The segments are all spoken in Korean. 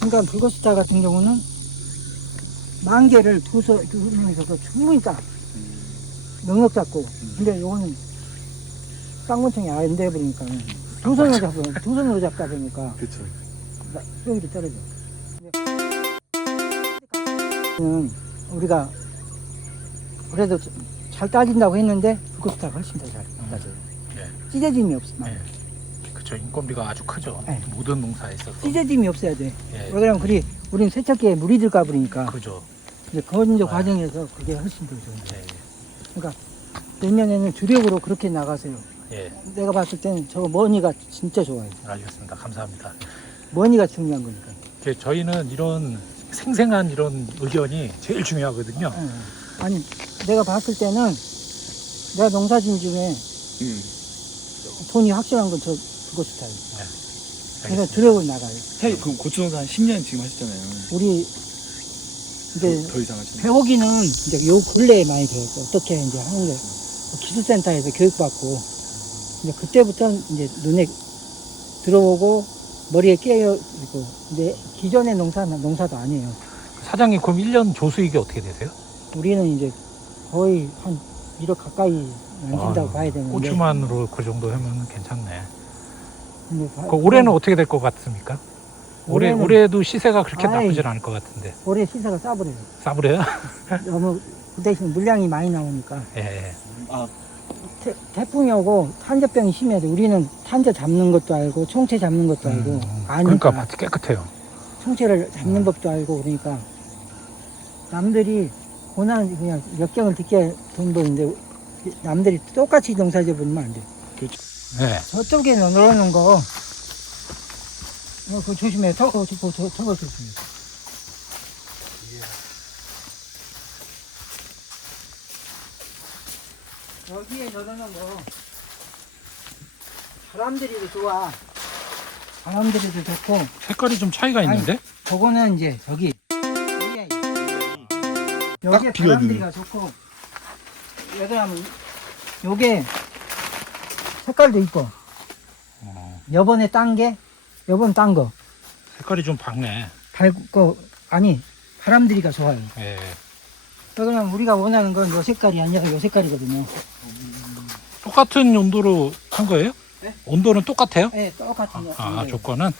그러니까 불거스타 같은 경우는 만 개를 두, 서, 두 명이서 충분히 따. 능력 잡고. 근데 요거는 쌍문청이 안 돼 버리니까 두 손으로 잡고, 두 손으로 잡다 보니까. 나- 여기도 떨어져. 는 우리가 그래도 잘 따진다고 했는데 불거스타가 훨씬 더 잘 따져요. 네. 찢어짐이 없어. 네. 그쵸 인건비가 아주 크죠. 네. 모든 농사에 있어서. 찢어짐이 없어야 돼. 예. 왜냐면 그리 우리는 세척기에 물이 들어가 버리니까 그죠. 이제 건조 네. 과정에서 그게 훨씬 더 좋은 거예요. 예. 내년에는 주력으로 그렇게 나가세요. 예. 내가 봤을 때는 저거 머니가 진짜 좋아요. 알겠습니다. 감사합니다. 머니가 중요한 거니까. 그 저희는 이런 생생한 이런 의견이 제일 중요하거든요. 예. 아니 내가 봤을 때는 내가 농사진 중에 음. 돈이 확실한 건 저 스타일. 그래서. 주력을 나가요. 사장님, 그럼 고추농사 한 10년 지금 하셨잖아요. 우리 이제 더, 더 이상 하시는 배우기는 이제 요 근래에 많이 배웠어. 어떻게 이제 하는 거. 기술센터에서 교육받고, 이제 그때부터 이제 눈에 들어오고, 머리에 깨어 있고, 근데 기존의 농사는 농사도 아니에요. 사장님 그럼 1년 조수익이 어떻게 되세요? 우리는 이제 거의 한 1억 가까이 남긴다고 아, 봐야 되는데. 고추만으로 그 정도 하면 괜찮네. 그 올해는 어떻게 될 것 같습니까? 올해 올해는- 올해도 시세가 그렇게 아이. 나쁘진 않을 것 같은데 올해 시세가 싸버려요. 싸구려요? 너무 그 대신 물량이 많이 나오니까. 예, 예. 아, 태, 태풍이 오고 탄저병이 심해서 우리는 탄저 잡는 것도 알고 총체 잡는 것도 알고 음, 아니까 그러니까 밭이 깨끗해요. 총체를 잡는 법도 알고 그러니까 남들이 고난 그냥 역경을 듣게 돈 버는데 남들이 똑같이 농사져 보면 안 돼. 네. 저쪽에 넣어놓은 거 어, 그거 조심해. 저, 저, 저거 조심해. 여기에 넣어놓은 거 바람들이도 좋아. 바람들이도 좋고 색깔이 좀 차이가 아니, 있는데? 저거는 이제 저기 여기에. 바람들이가 좋고 왜냐면 요게 색깔도 이뻐. 어, 여번에 딴 게, 여번 딴 거. 색깔이 좀 밝네. 밝고, 아니, 바람들이가 좋아요. 예. 그냥 우리가 원하는 건 요 색깔이 아니라 요 색깔이거든요. 똑같은 온도로 한 거예요? 네? 온도는 똑같아요? 네, 똑같은 거. 아, 네. 조건은?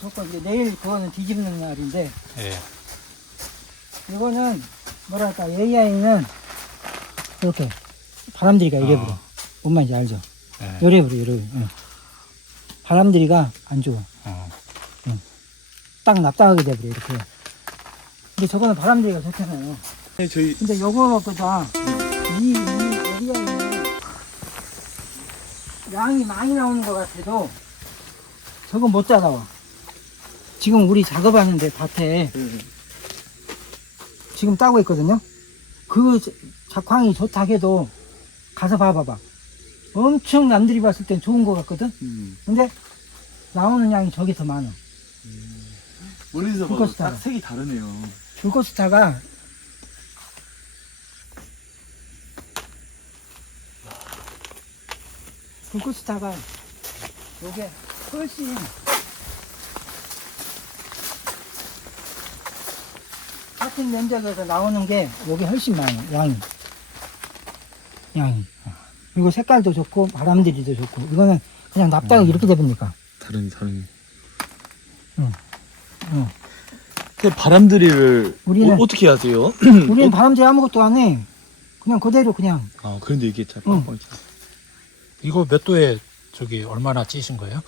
조건, 이제 내일 그거는 뒤집는 날인데, 예. 이거는, 뭐랄까, AI는, 이렇게, 바람들이가 이래 버려. 아. 뭔 말인지 알죠? 예. 이래 버려, 이래. 응. 바람들이가 안 좋아. 어. 딱 납작하게 돼버려, 이렇게. 근데 저거는 바람들이가 좋잖아요. 네, 저희 근데 요거보다 이, 이 에리아에는 양이 많이 나오는 것 같아도 저건 못 따라와. 지금 우리 작업하는데 밭에 네, 지금 따고 있거든요. 그 작황이 좋다 해도 가서 봐봐봐. 엄청 남들이 봤을 땐 좋은 것 같거든. 음. 근데 나오는 양이 저기 더 많아. 멀리서 봐도 불꽃스타. 딱 색이 다르네요. 불꽃스타가 불꽃스타가 요게 훨씬 같은 면적에서 나오는 게 요게 훨씬 많아 양이 양이 그리고 색깔도 좋고 바람들이도 좋고 이거는 그냥 납작하게 음. 이렇게 되니까 다르네, 다르네. 응. 응. 근데 바람들이를 우리는- 어, 떻게 하세요? 우리는 바람들이 아무것도 안 해 그냥 그대로 그냥 아, 그런데 이게 잘 응. 빵빵 이거 몇 도에 저기 얼마나 찌신 거예요?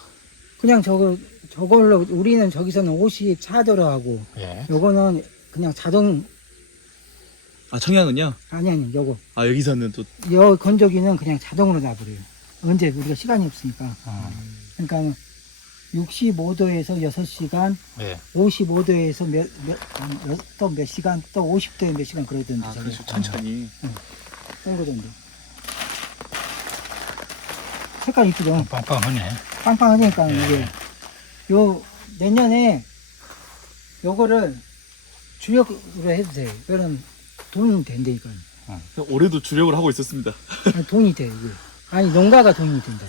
그냥 저거 저걸로 우리는 저기서는 50 차도로 하고 예. 요거는 그냥 자동 아, 청양은요? 아니 아니 요거 아, 여기서는 또 요 건조기는 그냥 자동으로 놔버려요 언제 우리가 시간이 없으니까 어. 그러니까 65도에서 6시간 예. 55도에서 몇, 몇, 몇, 또 몇 시간 또 50도에 몇 시간 그러던데 아. 그래서 천천히. 그러던데 색깔 이쁘죠 빵빵하네. 빵빵하니까 예. 이게 요 내년에 요거를 주력으로 해도 돼요. 이거는 돈이 된다니까. 올해도 주력을 하고 있었습니다. 돈이 돼 이게. 아니 농가가 돈이 된다.